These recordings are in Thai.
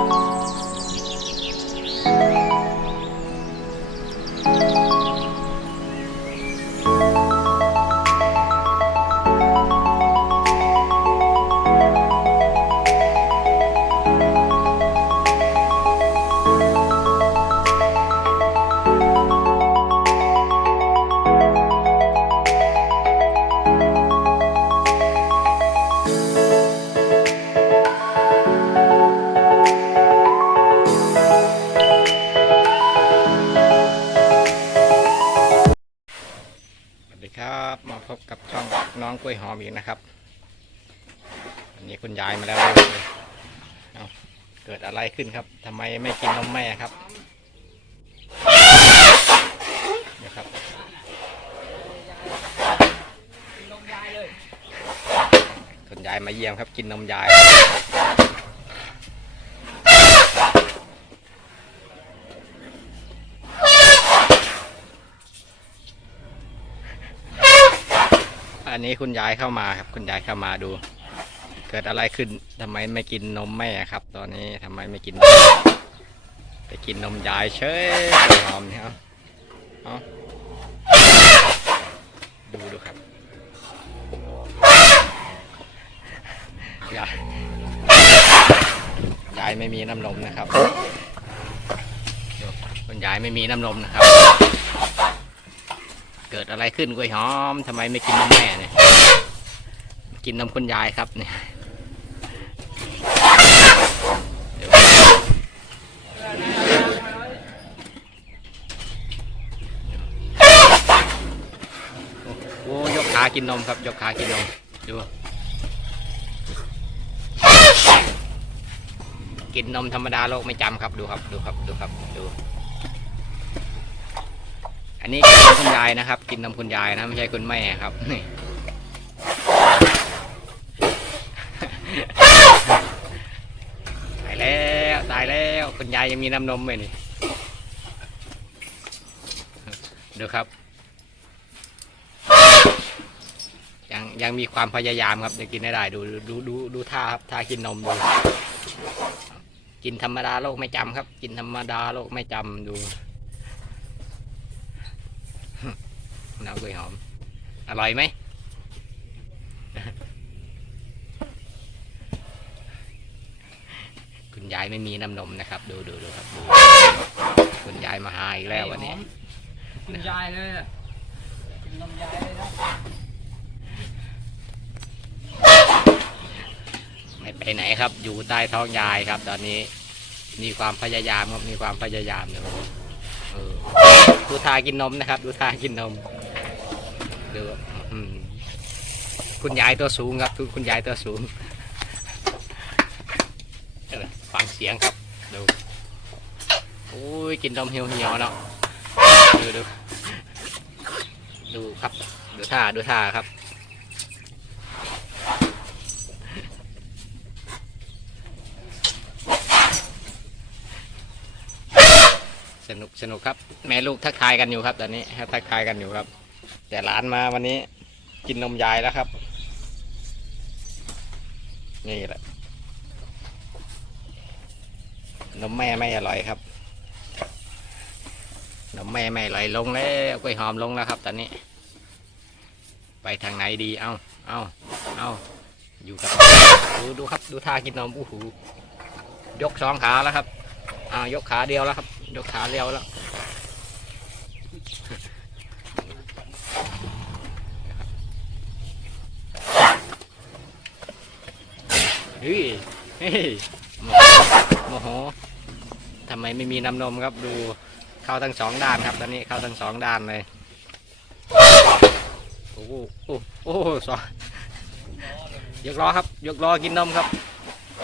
ส ดีครับมาพบกับช่องน้องกล้วยหอมอีกนะครับวันนี้คุณยายมาแล้วเลยเอาเกิดอะไรขึ้นครับทำไมไม่กินนมแม่ครับเดี๋ยวครับคุณยายมาเยี่ยมครับ กินนมยาย นนี้คุณยายเข้ามาครับ คุณยายเข้ามาดู เกิดอะไรขึ้นทำไมไม่กินนมแม่ครับ ตอนนี้ทำไมไม่กินนมไปกินนมยายเฉยหอมเนี่ยเอาเอดูดูครับยายยายไม่มีน้ำนมนะครับคุณยายไม่มีน้ำนมนะครับ เกิดอะไรขึ้นกล้วยหอมทำไมไม่กินนมแม่เนี่ย กินนมคุณยายครับเนี่ยโอ้ยกขากินนมครับ ยกขากินนม ดู กินนมธรรมดาโลกไม่จำครับ ดูครับ ดูครับ ดูครับ ดู อันนี้กินนมคุณยายนะครับ กินนมคุณยายนะไม่ใช่คุณแม่ครับนี่ตายแล้วตายแล้วคุณยายยังมีน้ำนมไหมนี่ดูครับ ยังยังมีความพยายามครับจะกินให้ได้ดูดูดูดูท่าครับท่ากินนมดูกินธรรมดาโลกไม่จำครับ กินธรรมดาโลกไม่จำดู น้ำกล้วยหอม อร่อยไหมคุณยายไม่มีน้ำนมนะครับ ดูดูดูครับดูคุณยายมาหาอีกแล้ววันนี้คุณยายเลยอะกินนมยายเลยนะไม่ไปไหนครับ อยู่ใต้ท้องยายครับ ตอนนี้ มีความพยายามครับมีความพยายามอยู่เออดูทากินนมนะครับ ดูทากินนม ดูอืมคุณยายตัวสูงครับคุณยายตัวสูงฟังเสียงครับดูโอ้ยกินนมเหี่ยวเหี่ยวเนาะดูดูดูครับดูท่าดูท่าครับสนุกสนุกครับ แม่ลูกทักทายกันอยู่ครับตอนนี้ทักทายกันอยู่ครับ แต่หลานมาวันนี้กินนมยายแล้วครับ นี่แหละ นมแม่ไม่อร่อยครับ นมแม่ไม่อร่อยลงแล้วกล้วยหอมลงแล้วครับ ตอนนี้ ไปทางไหนดีเอ้าเอ้าเอ้าอยู่กับดูดูครับ ดูท่ากินนมอู้หูยกสองขาแล้วครับ อ่ายกขาเดียวแล้วครับ ยกขาเดียวแล้ว เฮ้ยเฮ้ยโมโหทำไมไม่มีน้ำนมครับดูเข้าทั้งสองด้านครับ ตอนนี้เข้าทั้งสองด้านเลยโอ้โหโอ้โหสองยกล้อครับ ยกล้อกินนมครับ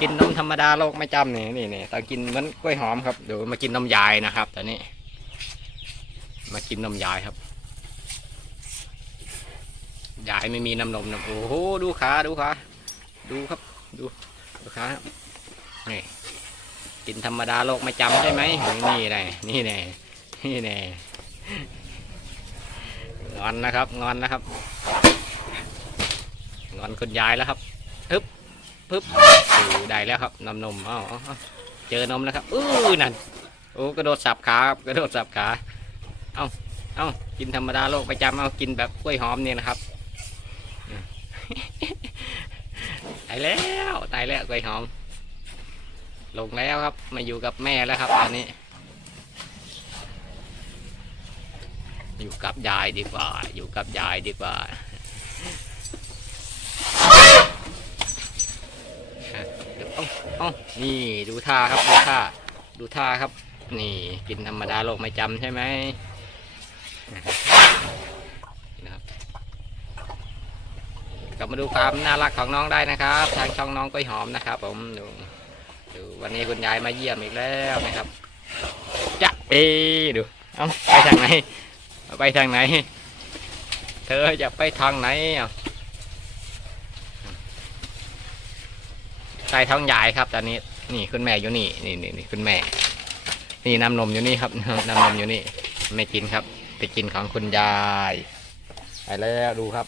กินนมธรรมดาโลกไม่จำนี่นี่นี่ต้องกินเหมือนกล้วยหอมครับเดี๋ยวมากินนมยายนะครับตอนนี้ มากินนมยายครับยายไม่มีน้ำนมนะโอ้โหดูขาดูขาดูครับ ดู ดูขาครับนี่กินธรรมดาโลกไม่จำใช่ไหมนี่แน่นี่แน่นี่แน่งอนนะครับงอนนะครับงอนคุณยายแล้วครับปึ๊บได้แล้วครับนำนมเอาเอาเจอนมแล้วครับอื้อนั่นโอ้กระโดดสับขาครับกระโดดสับขาเอาเอากินธรรมดาโลกประจำเอากินแบบกล้วยหอมเนี่ยนะครับายแล้วตายแล้วกล้วยหอม ลงแล้วครับ มาอยู่กับแม่แล้วครับตอนนี้ อยู่กับยายดีกว่า อยู่กับยายดีกว่าเดี๋ยวเอ้าเอ้านี่ดูท่าครับดูท่าดูท่าครับ นี่กินธรรมดาโลกไม่จำใช่ไหมนะครับกลั บมาดูความน่ารักของน้องได้นะครับ ทางช่องน้องกล้วยหอมนะครับ ผมดูดูวันนี้คุณยายมาเยี่ยมอีกแล้วนะครับจะเอดูเอาไปทางไหนไปทางไหน เธอจะไปทางไหนอะใต้ท้องยายครับ ตอนนี้นี่คุณแม่อยู่นี่นี่นี่นี่คุณแม่ นี่น้ำนมอยู่นี่ครับน้ำนมอยู่นี่ ไม่กินครับ ไปกินของคุณยายไปแล้วดูครับ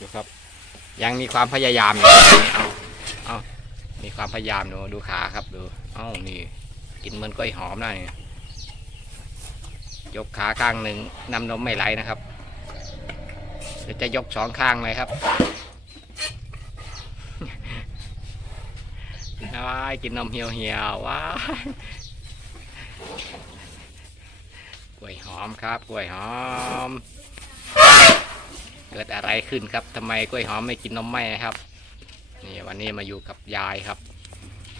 ดูครับ ยังมีความพยายามอยู่เอาเอามีความพยายามดูดูขาครับดูเอ้านี่กินเหมือนกล้วยหอมนะนี่ยกขาข้างหนึ่งนำนมไม่ไหลนะครับเดี๋ยวจะยกสองข้างเลยครับว้ายกินนมเหี่ยวเหี่ยวว้ายกล้วยหอมครับกล้วยหอม กิดอะไรขึ้นครับทำไมกล้วยหอมไม่กินนมแม่ครับนี่วันนี้มาอยู่กับยายครับ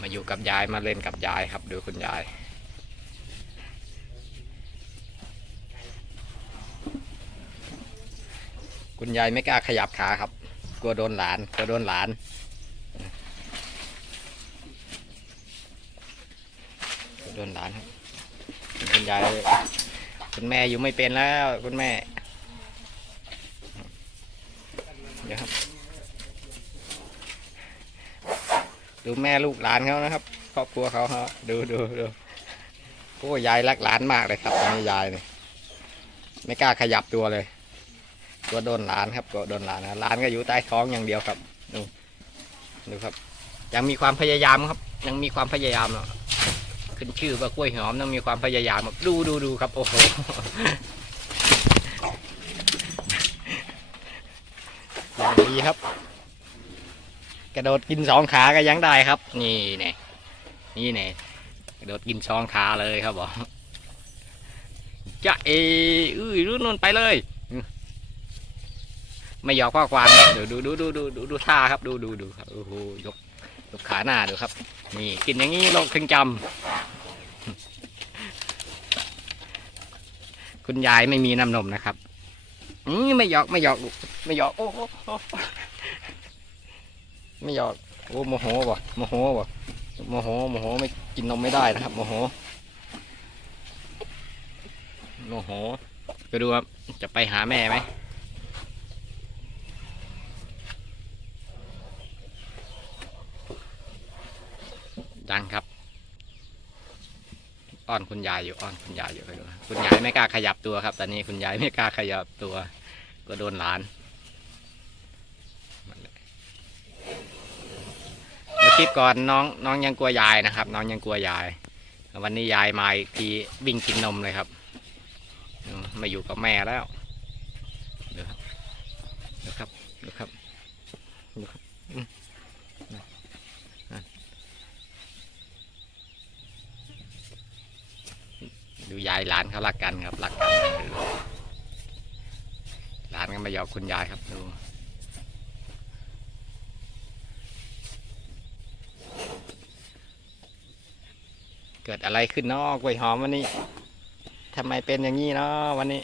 มาอยู่กับยายมาเล่นกับยายครับ ดูคุณยายคุณยายไม่กล้าขยับขาครับ กลัวโดนหลาน กลัวโดนหลาน กลัวโดนหลานครับ คุณยาย คุณแม่อยู่ไม่เป็นแล้ว คุณแม่ เดี๋ยวครับ ดูแม่ลูกหลานเขานะครับ ครอบครัวเขาฮะดูดูดูโอ้ยายรักหลานมากเลยครับตอนนี้ยายเนี่ยไม่กล้าขยับตัวเลยตัวโดนหลานครับตัวโดนหลานนะหลานก็อยู่ใต้ท้องอย่างเดียวครับดูดูครับ ยังมีความพยายามครับ ยังมีความพยายามเนาะขึ้นชื่อว่ากล้วยหอมต้องมีความพยายามครับดูดูดูครับ โอ้โหอย่าง ดีครับ กระโดดกินสองขาก็ยังได้ครับ นี่เนี่ยนี่เนี่ยกระโดดกินสองขาเลยครับบอกจะเออุ้ยรุ่นนนไปเลย ไม่ยอกข้อความนะดูดูดูดูดูดูดูท่าครับ ดูดูดูครับโอ้โหยกยกขาหน้าดูครับ นี่กินอย่างนี้โลกถึงจำคุณยายไม่มีน้ำนมนะครับ ไม่หยอกไม่หยอกลูกไม่หยอกโอ้โหไม่หยอกโอ้โมโหว่ะโมโหว่ะโมโหโมโหไม่กินนมไม่ได้นะครับโมโหโมโหก็ดูครับจะไปหาแม่ไหมยังครับ อ้อนคุณยายอยู่อ้อนคุณยายอยู่ไปดูคุณยายไม่กล้าขยับตัวครับตอนนี้คุณยายไม่กล้าขยับตัว ก็โดนหลานเมื่อคลิปก่อนน้องน้องยังกลัวยายนะครับ น้องยังกลัวยาย วันนี้ยายมาอีกทีวิ่งกินนมเลยครับมมาอยู่กับแม่แล้วดูครับดูครับดูครับดูครับอืม ดูยายหลานเขารักกันครับรักกันหลานก็มาหยอกคุณยายครับดูเกิดอะไรขึ้นเนาะกล้วยหอมวันนี้ทำไมเป็นอย่างนี้เนาะวันนี้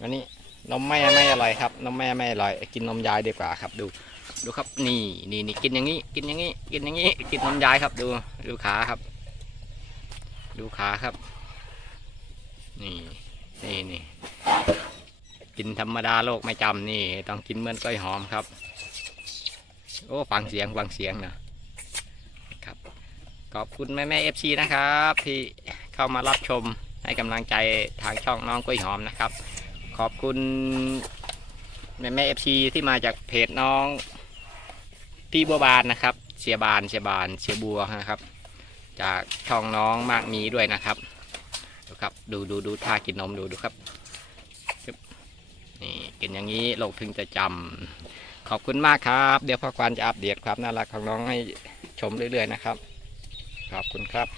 วันนี้นมแม่ไม่อร่อยครับนมแม่ไม่อร่อย กินนมยายดีกว่าครับ ดู ดูครับ นี่นี่นี่กินอย่างนี้ กินอย่างนี้ กินอย่างนี้ กินนมยายครับ ดู ดูขาครับ ดูขาครับ นี่นี่นี่กินธรรมดาโลกไม่จำนี่ ต้องกินเหมือนกล้วยหอมครับ โอ้ฟังเสียงฟังเสียงนะครับขอบคุณแม่แม่เอฟซีนะครับ ที่เข้ามารับชมให้กำลังใจทางช่องน้องกล้วยหอมนะครับ ขอบคุณแม่แม่เอฟซีที่มาจากเพจน้องพี่บัวบานนะครับเชียบานเชียบานเชียบัวนะครับ จากช่องน้องมากมีด้วยนะครับ ครับ ดูดูดูท่ากินนมดูดูครับนี่กินอย่างนี้โลกถึงจะจำขอบคุณมากครับ เดี๋ยวพ่อควานจะอัปเดตความน่ารักของน้องให้ชมเรื่อยๆนะครับ ขอบคุณครับ